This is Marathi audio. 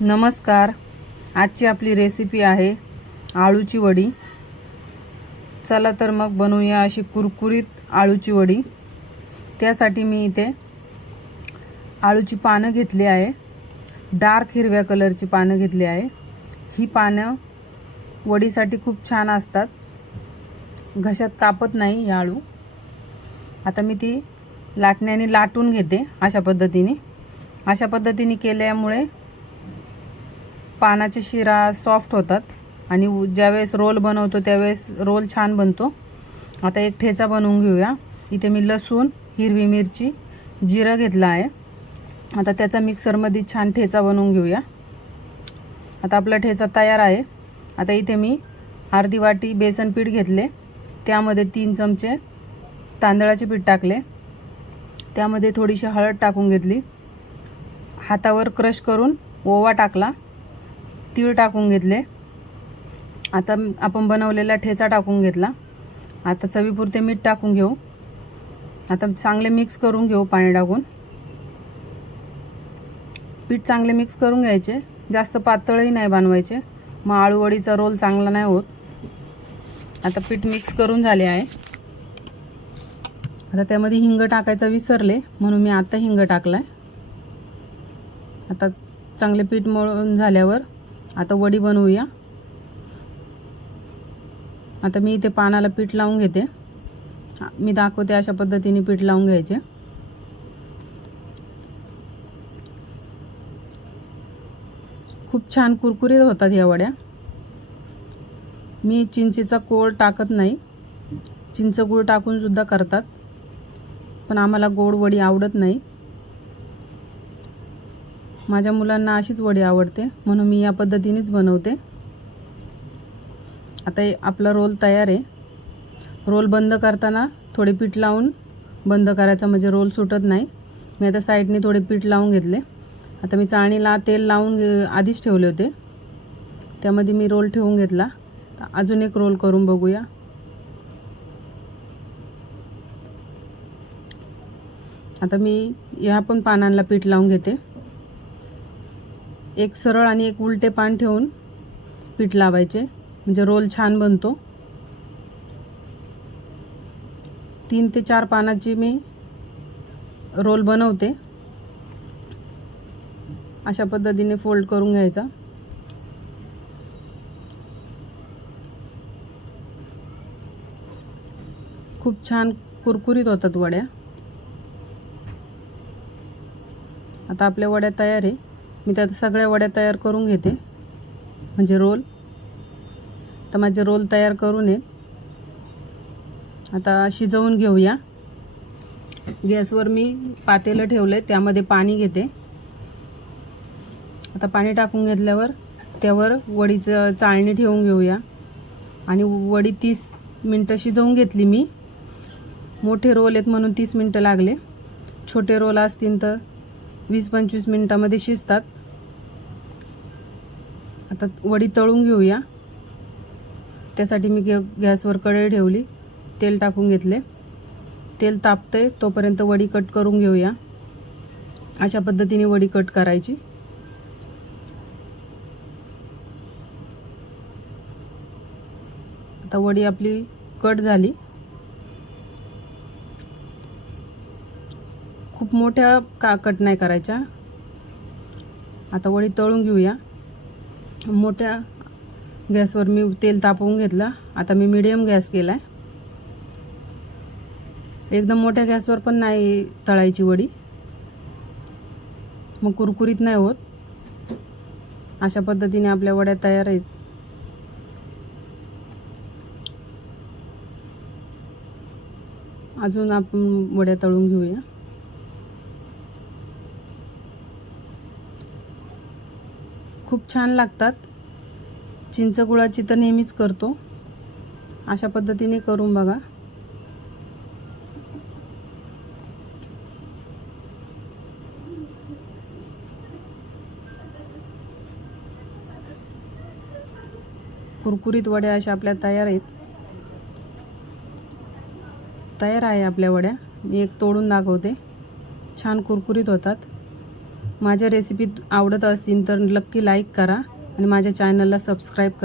नमस्कार. आजची आपली रेसिपी आहे आळूची वडी. चला तर मग बनवूया अशी कुरकुरीत आळूची वडी. त्यासाठी मी इथे आळूची पानं घेतली आहे. डार्क हिरव्या कलरची पानं घेतली आहे. ही पानं वडीसाठी खूप छान असतात. घशात कापत नाही ही आळू. आता मी ती लाटण्याने लाटून घेते अशा पद्धतीने. अशा पद्धतीने केल्यामुळे पानाचे शिरा सॉफ्ट होतात. आणि ज्यावेळेस रोल बनवतो त्यावेळेस रोल छान बनतो. आता एक ठेचा बनवून घेऊया. इथे मी लसूण हिरवी मिरची जिरं घेतलं आहे. आता त्याचा मिक्सरमध्ये छान ठेचा बनवून घेऊया. आता आपला ठेचा तयार आहे. आता इथे मी अर्धी वाटी बेसन पीठ घेतले. त्यामध्ये तीन चमचे तांदळाचे पीठ टाकले. त्यामध्ये थोडीशी हळद टाकून घेतली. हातावर क्रश करून ओवा टाकला. तीळ टाकून घेतले. आता आपण बनवलेला ठेचा टाकून घेतला. आता चवीपुरते मीठ टाकून घेऊ. आता चांगले मिक्स करून घेऊ पाणी टाकून. पीठ चांगले मिक्स करून घ्यायचे. जास्त पातळही नाही बनवायचे. मग आळूवडीचा रोल चांगला नाही होत. आता पीठ मिक्स करून झाले आहे. आता त्यामध्ये हिंग टाकायचा विसरले. म्हणून मी आता हिंग टाकला आहे आता चांगले पीठ मळून झाल्यावर आता वडी बनवूया. आता मी इथे पानाला पीठ लावून घेते. मी दाखवते अशा पद्धतीने पीठ लावून घ्यायचे. खूप छान कुरकुरीत होतात ह्या वड्या. मी चिंचेचा कोळ टाकत नाही. चिंच गुळ टाकून सुद्धा करतात. पण आम्हाला गोड वडी आवडत नाही. माझ्या मुलांना अशीच वडी आवडते म्हणून मी या पद्धतीनेच बनवते. आता आपला रोल तयार आहे. रोल बंद करताना थोडे पीठ लावून बंद करायचा म्हणजे रोल सुटत नाही. मी आता साईडने थोडे पीठ लावून घेतले. आता मी चाळणीला तेल लावून घे- आधीच ठेवले होते. त्यामध्ये मी रोल ठेवून घेतला. तर अजून एक रोल करून बघूया. आता मी ह्या पण पानांना पीठ लावून घेते. एक सरळ आणि एक उलटे पान ठेवून पीठ लावायचे. म्हणजे रोल छान बनतो. तीन ते चार पानाची मी रोल बनवते. अशा पद्धतीने फोल्ड करून घ्यायचा. खूप छान कुरकुरीत होतात वड्या. आता आपल्या वड्या तयार आहे. मी त्यात सगळ्या वड्या तयार करून घेते. म्हणजे रोल. तर माझे रोल तयार करून आहे. आता शिजवून घेऊया. गॅसवर मी पातेलं ठेवलं आहे त्यामध्ये पाणी घेते. आता पाणी टाकून घेतल्यावर त्यावर वडीचं चाळणी ठेवून घेऊया. आणि वडी तीस मिनटं शिजवून घेतली मी. मोठे रोल आहेत म्हणून तीस मिनटं लागले. छोटे रोल असतील तर वीस पंचवीस मिनटामध्ये शिजतात. आता वडी तळून घेऊया. त्यासाठी मी गॅसवर कढई ठेवली. तेल टाकून घेतले. तेल तापते तोपर्यंत वडी कट करून घेऊया. अशा पद्धतीने वडी कट करायची. आता वडी आपली कट झाली. खूप मोठ्या का कट नाही करायच्या. आता वडी तळून घेऊया. मोठ्या गॅसवर मी तेल तापवून घेतलं. आता मी मिडियम गॅस केला आहे एकदम मोठ्या गॅसवर पण नाही तळायची वडी. मग कुरकुरीत नाही होत. अशा पद्धतीने आपल्या वड्या तयार आहेत. अजून आपण वड्या तळून घेऊया. खूप छान लागतात. चिंच गुळाची तर नेहमीच करतो. अशा पद्धतीने करून बघा. कुरकुरीत वड्या अशा आपल्या तयार आहेत. तयार आहे आपल्या वड्या. मी एक तोडून दाखवते. छान कुरकुरीत होतात. माझ्या रेसिपी आवडत असतील तर नक्की लाईक करा आणि माझ्या चॅनलला सबस्क्राईब करा.